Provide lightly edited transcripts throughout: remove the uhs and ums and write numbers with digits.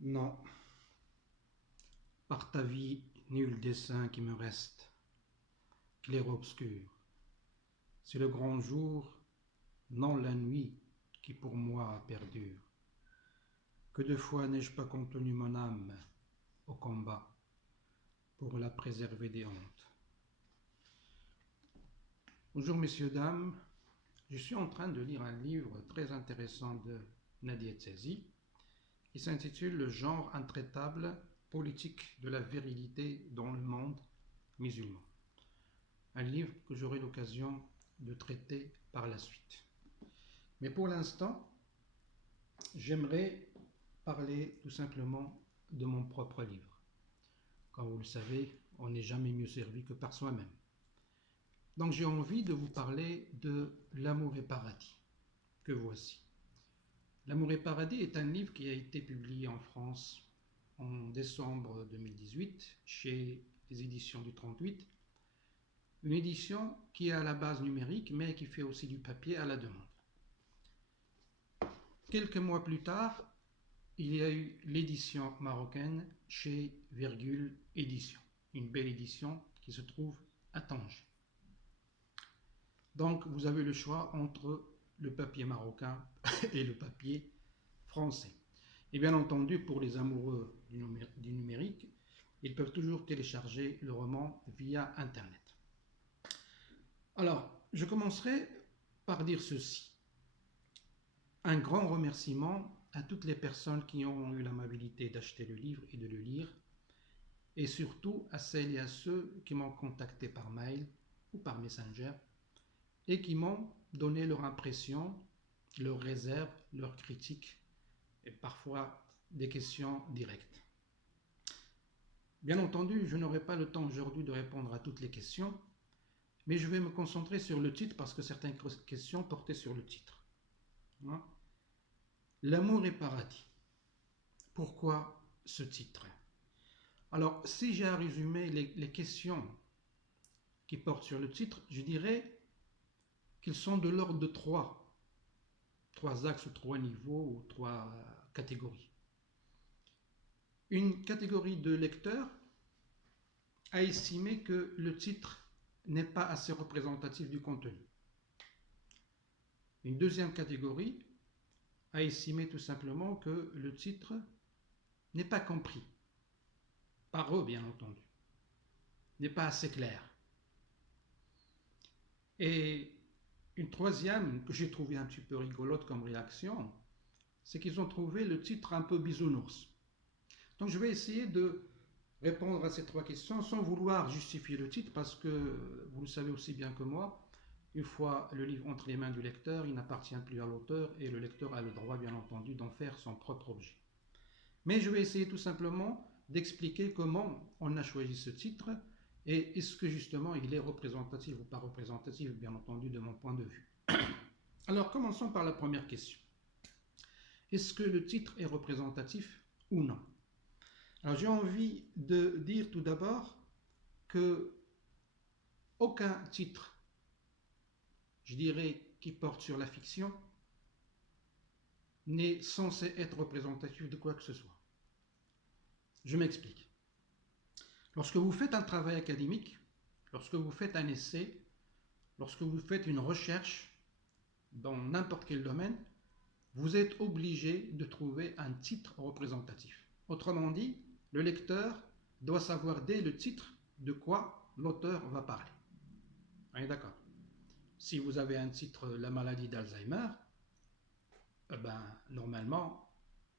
Non, par ta vie, nul dessein qui me reste, clair-obscur. C'est le grand jour, non la nuit, qui pour moi perdure. Que de fois n'ai-je pas contenu mon âme au combat pour la préserver des hontes. Bonjour messieurs, dames, je suis en train de lire un livre très intéressant de Nadia Tzezi qui s'intitule Le genre intraitable, politique de la virilité dans le monde musulman. Un livre que j'aurai l'occasion de traiter par la suite. Mais pour l'instant, j'aimerais parler tout simplement de mon propre livre. Comme vous le savez, on n'est jamais mieux servi que par soi-même. Donc j'ai envie de vous parler de L'amour et paradis, que voici. L'amour et paradis est un livre qui a été publié en France en décembre 2018 chez les éditions du 38. Une édition qui est à la base numérique mais qui fait aussi du papier à la demande. Quelques mois plus tard, il y a eu l'édition marocaine chez Virgule Édition, une belle édition qui se trouve à Tanger. Donc vous avez le choix entre le papier marocain et le papier français. Et bien entendu, pour les amoureux du numérique, ils peuvent toujours télécharger le roman via Internet. Alors, je commencerai par dire ceci. Un grand remerciement à toutes les personnes qui ont eu l'amabilité d'acheter le livre et de le lire, et surtout à celles et à ceux qui m'ont contacté par mail ou par Messenger et qui m'ont donné leur impression, leurs réserves, leurs critiques et parfois des questions directes. Bien entendu, je n'aurai pas le temps aujourd'hui de répondre à toutes les questions, mais je vais me concentrer sur le titre parce que certaines questions portaient sur le titre. L'amour et paradis. Pourquoi ce titre? Alors, si j'ai à résumer les questions qui portent sur le titre, je dirais qu'ils sont de l'ordre de trois axes ou trois niveaux ou trois catégories. Une catégorie de lecteurs a estimé que le titre n'est pas assez représentatif du contenu. Une deuxième catégorie a estimé tout simplement que le titre n'est pas compris, par eux bien entendu, n'est pas assez clair. Et une troisième que j'ai trouvé un petit peu rigolote comme réaction, c'est qu'ils ont trouvé le titre un peu bisounours. Donc je vais essayer de répondre à ces trois questions sans vouloir justifier le titre parce que vous le savez aussi bien que moi, une fois le livre entre les mains du lecteur, il n'appartient plus à l'auteur et le lecteur a le droit bien entendu d'en faire son propre objet. Mais je vais essayer tout simplement d'expliquer comment on a choisi ce titre et est-ce que justement il est représentatif ou pas représentatif, bien entendu, de mon point de vue. Alors commençons par la première question. Est-ce que le titre est représentatif ou non? Alors j'ai envie de dire tout d'abord que aucun titre, je dirais, qui porte sur la fiction, n'est censé être représentatif de quoi que ce soit. Je m'explique. Lorsque vous faites un travail académique, lorsque vous faites un essai, lorsque vous faites une recherche dans n'importe quel domaine, vous êtes obligé de trouver un titre représentatif. Autrement dit, le lecteur doit savoir dès le titre de quoi l'auteur va parler. On est d'accord? Si vous avez un titre La maladie d'Alzheimer, normalement,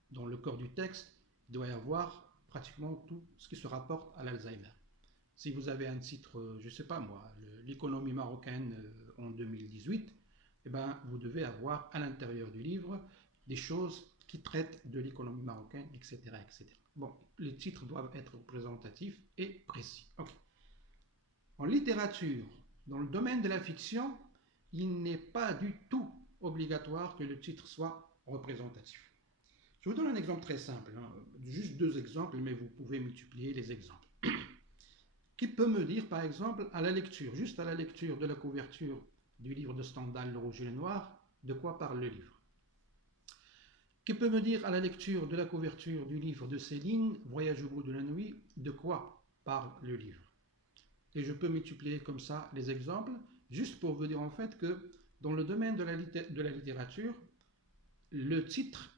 dans le corps du texte, il doit y avoir pratiquement tout ce qui se rapporte à l'Alzheimer. Si vous avez un titre, je ne sais pas moi, l'économie marocaine en 2018, vous devez avoir à l'intérieur du livre des choses qui traitent de l'économie marocaine, etc., etc. Bon, les titres doivent être représentatifs et précis. Okay. En littérature, dans le domaine de la fiction, il n'est pas du tout obligatoire que le titre soit représentatif. Je vous donne un exemple très simple, juste deux exemples, mais vous pouvez multiplier les exemples. Qui peut me dire, par exemple, à la lecture, juste à la lecture de la couverture du livre de Stendhal, Le Rouge et le Noir, de quoi parle le livre? Qui peut me dire à la lecture de la couverture du livre de Céline, Voyage au bout de la nuit, de quoi parle le livre? Et je peux multiplier comme ça les exemples, juste pour vous dire en fait que dans le domaine de la littérature, le titre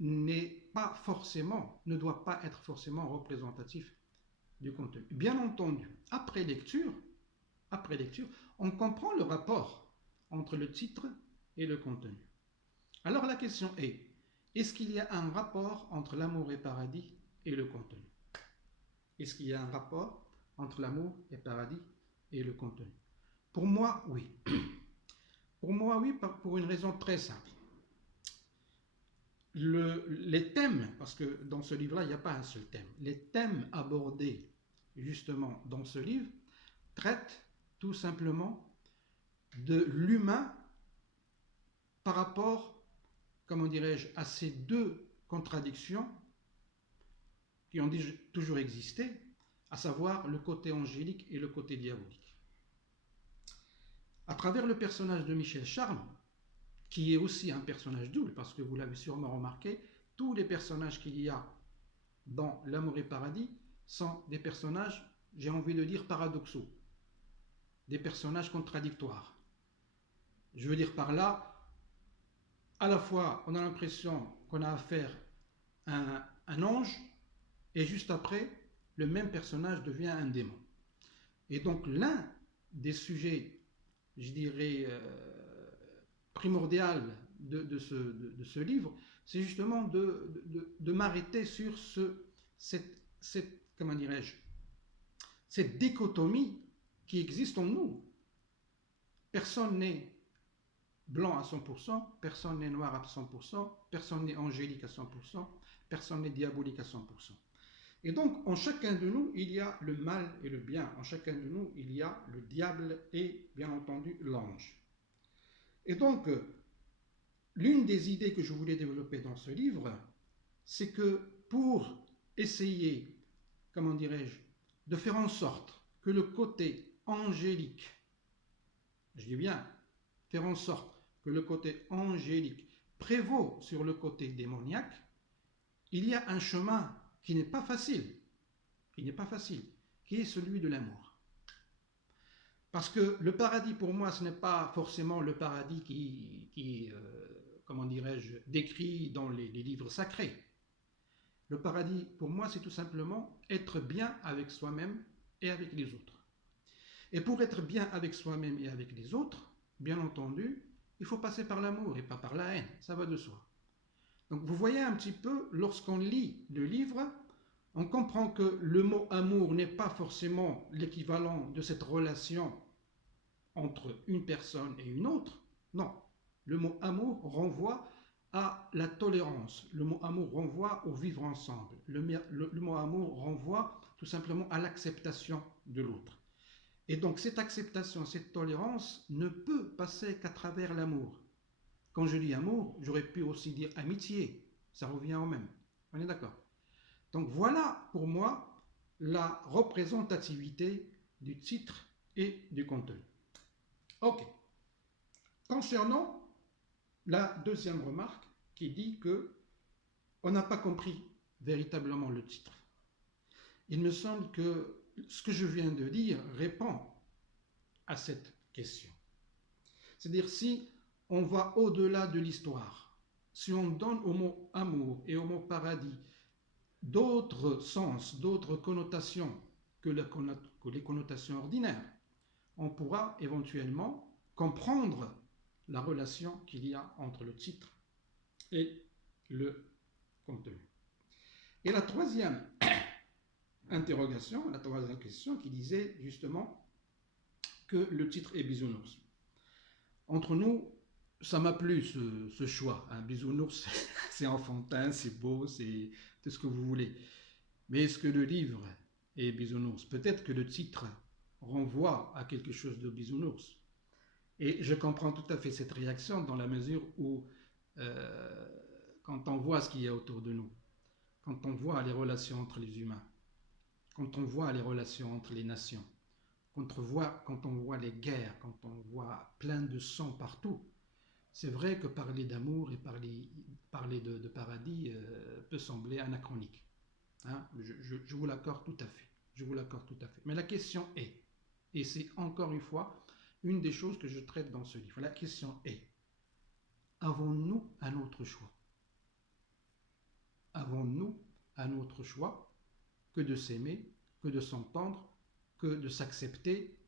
n'est pas forcément, ne doit pas être forcément représentatif du contenu. Bien entendu, après lecture, on comprend le rapport entre le titre et le contenu. Alors la question est-ce qu'il y a un rapport entre l'amour et paradis et le contenu? Est-ce qu'il y a un rapport entre l'amour et paradis et le contenu? Pour moi, oui. Pour moi, oui, pour une raison très simple. Les thèmes, parce que dans ce livre-là, il n'y a pas un seul thème, les thèmes abordés justement dans ce livre traitent tout simplement de l'humain par rapport, comment dirais-je, à ces deux contradictions qui ont toujours existé, à savoir le côté angélique et le côté diabolique. À travers le personnage de Michel Charles, qui est aussi un personnage double, parce que vous l'avez sûrement remarqué, tous les personnages qu'il y a dans L'amour et paradis sont des personnages, j'ai envie de dire, paradoxaux, des personnages contradictoires. Je veux dire par là, à la fois, on a l'impression qu'on a affaire à un ange, et juste après, le même personnage devient un démon. Et donc, l'un des sujets, je dirais, primordial de ce livre, c'est justement de m'arrêter sur comment dirais-je, cette dichotomie qui existe en nous. Personne n'est blanc à 100%, personne n'est noir à 100%, personne n'est angélique à 100%, personne n'est diabolique à 100%. Et donc, en chacun de nous, il y a le mal et le bien. En chacun de nous, il y a le diable et, bien entendu, l'ange. Et donc, l'une des idées que je voulais développer dans ce livre, c'est que pour essayer, comment dirais-je, de faire en sorte que le côté angélique, je dis bien, faire en sorte que le côté angélique prévaut sur le côté démoniaque, il y a un chemin qui n'est pas facile, qui est celui de l'amour. Parce que le paradis, pour moi, ce n'est pas forcément le paradis qui comment dirais-je, décrit dans les livres sacrés. Le paradis, pour moi, c'est tout simplement être bien avec soi-même et avec les autres. Et pour être bien avec soi-même et avec les autres, bien entendu, il faut passer par l'amour et pas par la haine, ça va de soi. Donc vous voyez un petit peu, lorsqu'on lit le livre, on comprend que le mot amour n'est pas forcément l'équivalent de cette relation entre une personne et une autre. Non, le mot amour renvoie à la tolérance. Le mot amour renvoie au vivre ensemble. Le mot amour renvoie tout simplement à l'acceptation de l'autre. Et donc cette acceptation, cette tolérance ne peut passer qu'à travers l'amour. Quand je dis amour, j'aurais pu aussi dire amitié. Ça revient au même. On est d'accord? Donc voilà pour moi la représentativité du titre et du contenu. Ok. Concernant la deuxième remarque qui dit que on n'a pas compris véritablement le titre. Il me semble que ce que je viens de dire répond à cette question. C'est-à-dire si on va au-delà de l'histoire, si on donne au mot amour et au mot paradis d'autres sens, d'autres connotations que les connotations ordinaires, on pourra éventuellement comprendre la relation qu'il y a entre le titre et le contenu. Et la troisième interrogation, la troisième question qui disait justement que le titre est Bisounours. Entre nous, ça m'a plu ce choix. Hein. Bisounours, c'est enfantin, c'est beau, c'est tout ce que vous voulez. Mais est-ce que le livre est Bisounours? Peut-être que le titre renvoie à quelque chose de Bisounours. Et je comprends tout à fait cette réaction dans la mesure où, quand on voit ce qu'il y a autour de nous, quand on voit les relations entre les humains, quand on voit les relations entre les nations, quand on voit les guerres, quand on voit plein de sang partout, c'est vrai que parler d'amour et parler de paradis peut sembler anachronique. Hein, je vous l'accorde tout à fait. Je vous l'accorde tout à fait. Mais la question est, et c'est encore une fois une des choses que je traite dans ce livre, la question est, avons-nous un autre choix? Avons-nous un autre choix que de s'aimer, que de s'entendre, que de s'accepter?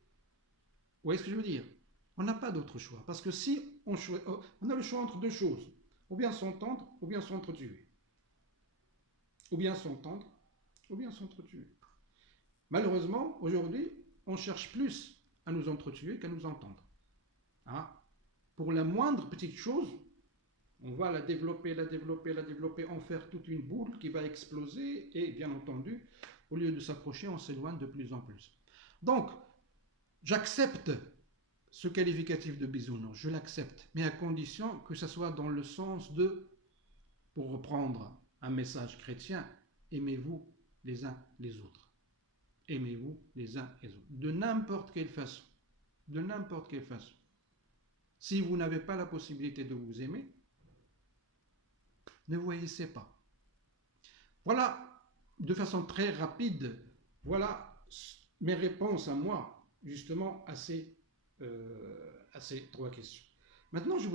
Vous voyez ce que je veux dire? On n'a pas d'autre choix. Parce que si on a le choix entre deux choses, ou bien s'entendre, ou bien s'entretuer. Ou bien s'entendre, ou bien s'entretuer. Malheureusement, aujourd'hui, on cherche plus à nous entretuer qu'à nous entendre. Hein? Pour la moindre petite chose, on va la développer, en faire toute une boule qui va exploser et, bien entendu, au lieu de s'approcher, on s'éloigne de plus en plus. Donc, j'accepte ce qualificatif de bisounours, je l'accepte, mais à condition que ça soit dans le sens de, pour reprendre un message chrétien, aimez-vous les uns les autres. Aimez-vous les uns les autres. De n'importe quelle façon. De n'importe quelle façon. Si vous n'avez pas la possibilité de vous aimer, ne vous haïssez pas. Voilà, de façon très rapide, voilà mes réponses à moi, justement, à ces trois questions. Maintenant, je